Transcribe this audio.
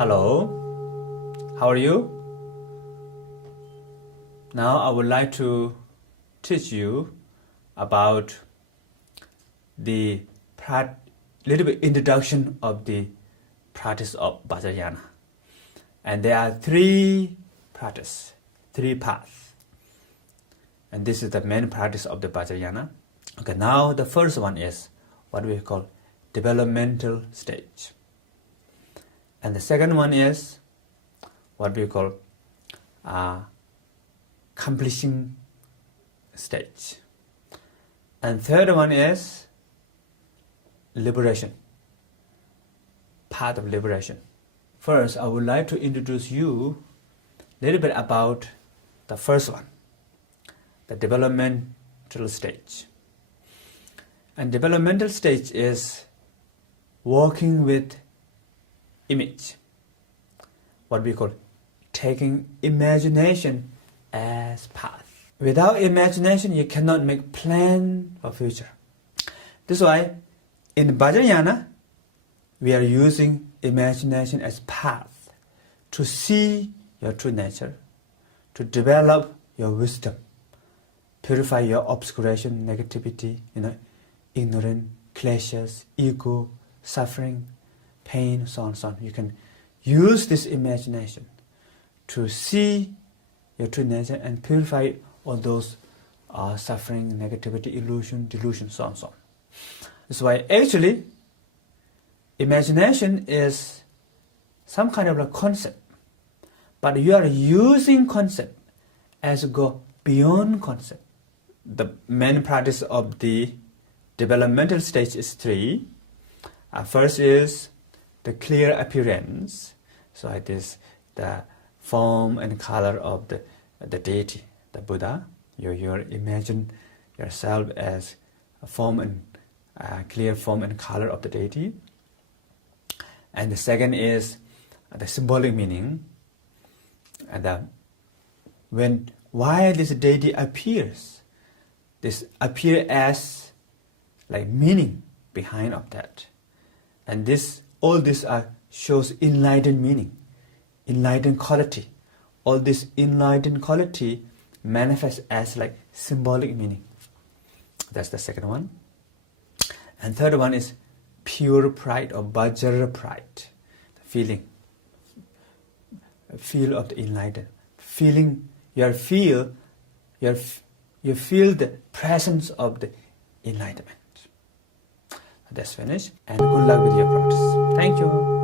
Hello, how are you? Now I would like to teach you about the little bit introduction of the practice of Vajrayana. And there are three paths. And this is the main practice of the Vajrayana. Okay, now the first one is what we call developmental stage. And the second one is what we call accomplishing stage. And third one is liberation, path of liberation. First, I would like to introduce you a little bit about the first one, the developmental stage. And developmental stage is working with image, what we call taking imagination as path. Without imagination, you cannot make plan for future. That's why in Vajrayana, we are using imagination as path to see your true nature, to develop your wisdom, purify your obscuration, negativity, ignorance, clashes, ego, suffering, pain, so on, so on. You can use this imagination to see your true nature and purify all those suffering, negativity, illusion, delusion, so on, so on. That's why actually imagination is some kind of a concept, but you are using concept as go beyond concept. The main practice of the developmental stage is three. First is the clear appearance. So it is the form and color of the deity, the Buddha. You imagine yourself as a form and clear form and color of the deity. And the second is the symbolic meaning. And why this deity appears, this appear as like meaning behind of that. And all this shows enlightened meaning, enlightened quality. All this enlightened quality manifests as like symbolic meaning. That's the second one. And third one is pure pride or Vajra pride, the feeling of the enlightened. You feel the presence of the enlightenment. That's finished, and good luck with your practice. Thank you.